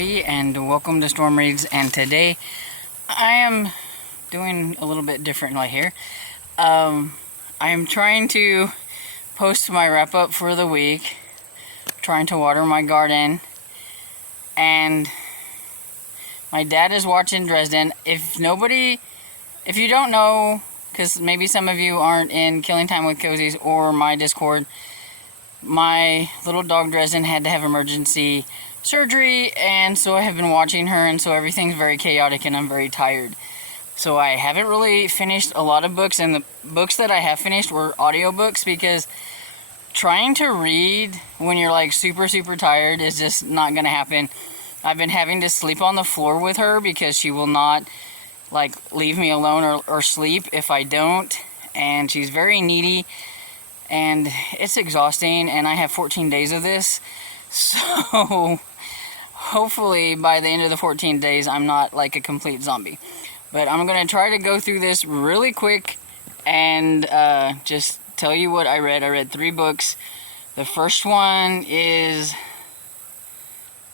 everybody, and welcome to Storm Reads. And today I am doing a little bit differently here. I am trying to post my wrap up for the week, trying to water my garden, and my dad is watching Dresden. If you don't know, because maybe some of you aren't in Killing Time with Cozies or my Discord, my little dog Dresden had to have emergency surgery, and so I have been watching her, and so everything's very chaotic and I'm very tired. So I haven't really finished a lot of books, and the books that I have finished were audiobooks, because trying to read when you're like super tired is just not gonna happen. I've been having to sleep on the floor with her because she will not like leave me alone or sleep if I don't, and she's very needy, and it's exhausting, and I have 14 days of this, so hopefully by the end of the 14 days I'm not like a complete zombie. But I'm going to try to go through this really quick and just tell you what I read. I read 3 books. The first one is,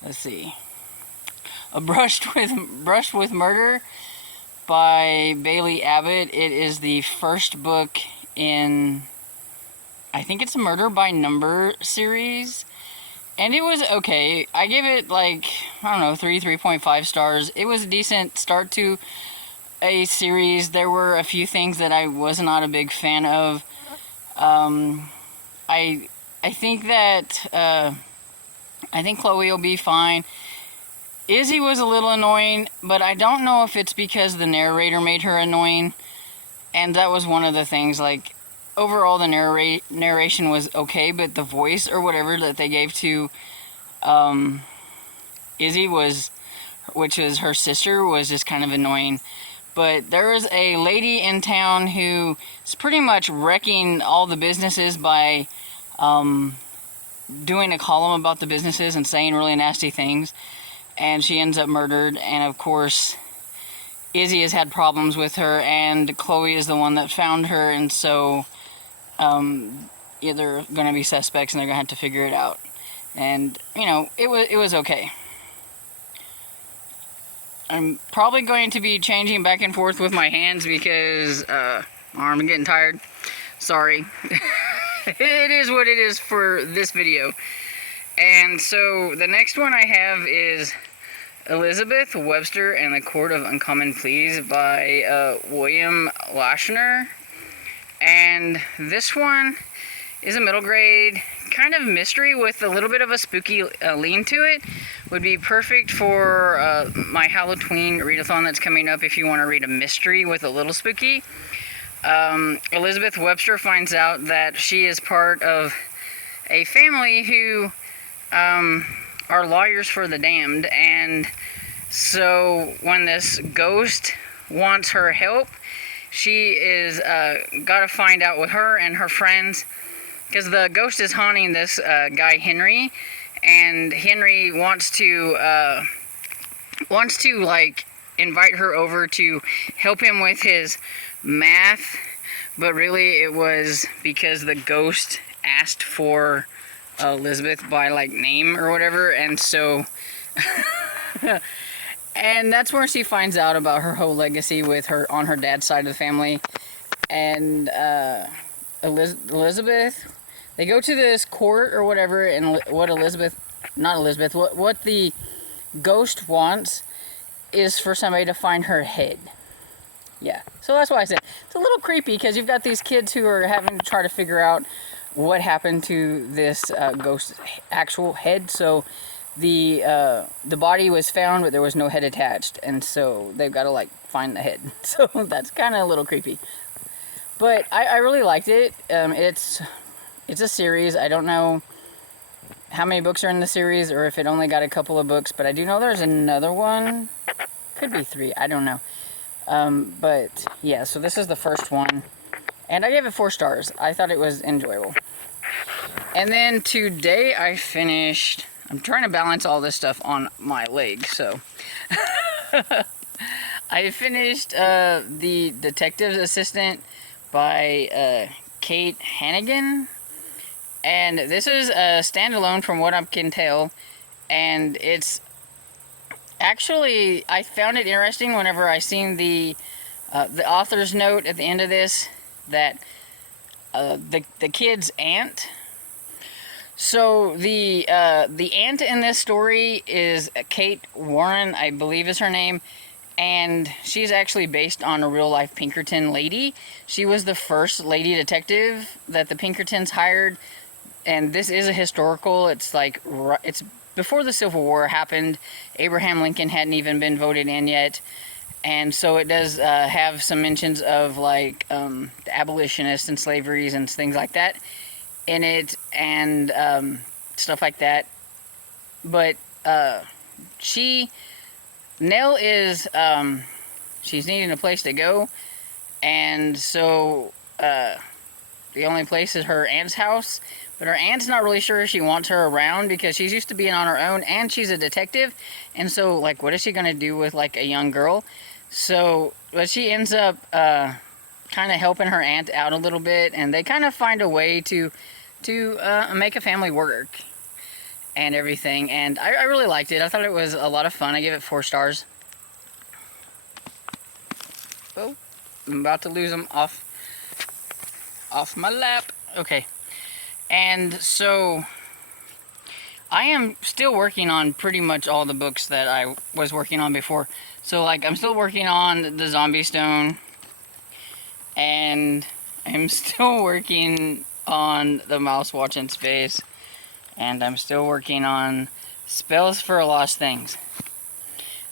let's see, Brushed with Murder by Bailey Abbott. It is the first book in, I think it's a Murder by Number series, and it was okay. I give it like, I don't know, 3.5 stars. It was a decent start to a series. There were a few things that I was not a big fan of. I think that I think Chloe will be fine. Izzy was a little annoying, but I don't know if it's because the narrator made her annoying, and that was one of the things. Like, overall the narration was okay, but the voice or whatever that they gave to Izzy which was her sister, was just kind of annoying. But there was a lady in town who is pretty much wrecking all the businesses by doing a column about the businesses and saying really nasty things, and she ends up murdered. And of course Izzy has had problems with her, and Chloe is the one that found her, and so yeah, they're going to be suspects, and they're going to have to figure it out. And, you know, it was okay. I'm probably going to be changing back and forth with my hands because I'm getting tired. Sorry. It is what it is for this video. And so the next one I have is Elizabeth, Webster, and the Court of Uncommon Pleas by William Lashner. And this one is a middle grade kind of mystery with a little bit of a spooky lean to it. Would be perfect for my Halloween readathon that's coming up if you want to read a mystery with a little spooky. Elizabeth Webster finds out that she is part of a family who are lawyers for the damned, and so when this ghost wants her help, she is got to find out with her and her friends, because the ghost is haunting this guy Henry, and Henry wants to like invite her over to help him with his math, but really it was because the ghost asked for Elizabeth by like name or whatever, and so and that's where she finds out about her whole legacy with her on her dad's side of the family. And Elizabeth, they go to this court or whatever, and what what the ghost wants is for somebody to find her head. Yeah, so that's why I said it's a little creepy, because you've got these kids who are having to try to figure out what happened to this ghost's actual head. So the body was found, but there was no head attached, and so they've got to like find the head. So that's kind of a little creepy, but I really liked it. It's a series. I don't know how many books are in the series, or if it only got a couple of books, but I do know there's another one. Could be 3, I don't know. But yeah, so this is the first one, and I gave it 4 stars. I thought it was enjoyable. And then today I finished, I'm trying to balance all this stuff on my leg, so I finished The Detective's Assistant by Kate Hannigan, and this is a standalone from what I can tell, and it's Actually, I found it interesting whenever I seen the author's note at the end of this that the kid's aunt. So the aunt in this story is Kate Warren, I believe is her name, and she's actually based on a real life Pinkerton lady. She was the first lady detective that the Pinkertons hired, and this is a historical. It's like it's before the Civil War happened. Abraham Lincoln hadn't even been voted in yet. And so it does have some mentions of like the abolitionists and slaveries and things like that in it, and stuff like that. But Nell is, she's needing a place to go, and so the only place is her aunt's house. But her aunt's not really sure if she wants her around because she's used to being on her own, and she's a detective, and so like what is she gonna do with like a young girl? So but she ends up kind of helping her aunt out a little bit, and they kind of find a way to make a family work and everything, and I really liked it. I thought it was a lot of fun. I gave it 4 stars. Oh, I'm about to lose them off my lap. Okay. And so I am still working on pretty much all the books that I was working on before. So like I'm still working on the Zombie Stone, and I'm still working on the Mouse Watch in Space, and I'm still working on Spells for Lost Things.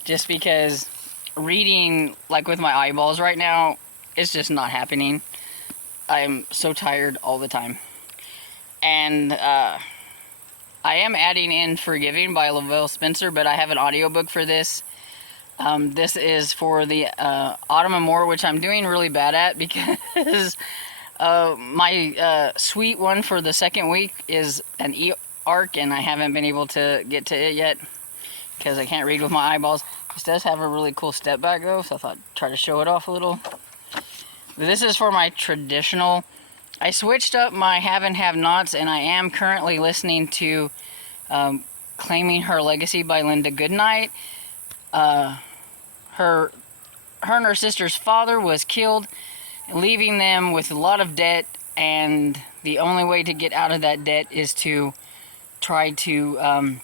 Just because reading like with my eyeballs right now, it's just not happening. I'm so tired all the time. And I am adding in Forgiving by Lavelle Spencer, but I have an audiobook for this. This is for the Autumn and More, which I'm doing really bad at because my sweet one for the second week is an e-arc, and I haven't been able to get to it yet because I can't read with my eyeballs. This does have a really cool step back though, so I thought I'd try to show it off a little. This is for my traditional. I switched up my have and have nots, and I am currently listening to Claiming Her Legacy by Linda Goodnight. Her and her sister's father was killed, leaving them with a lot of debt, and the only way to get out of that debt is to try to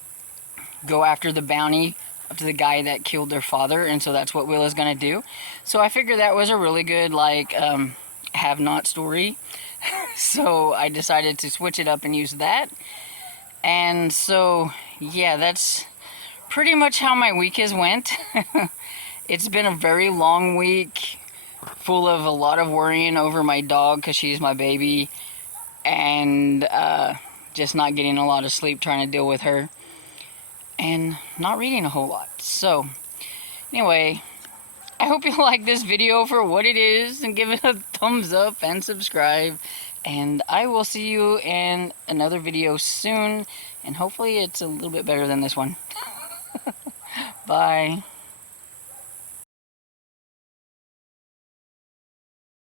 go after the bounty of the guy that killed their father, and so that's what Will is going to do. So I figured that was a really good like have-not story. So I decided to switch it up and use that. And so yeah, that's pretty much how my week has went. It's been a very long week, full of a lot of worrying over my dog because she's my baby, and just not getting a lot of sleep trying to deal with her, and not reading a whole lot. So anyway, I hope you like this video for what it is, and give it a thumbs up and subscribe, and I will see you in another video soon, and hopefully it's a little bit better than this one. Bye.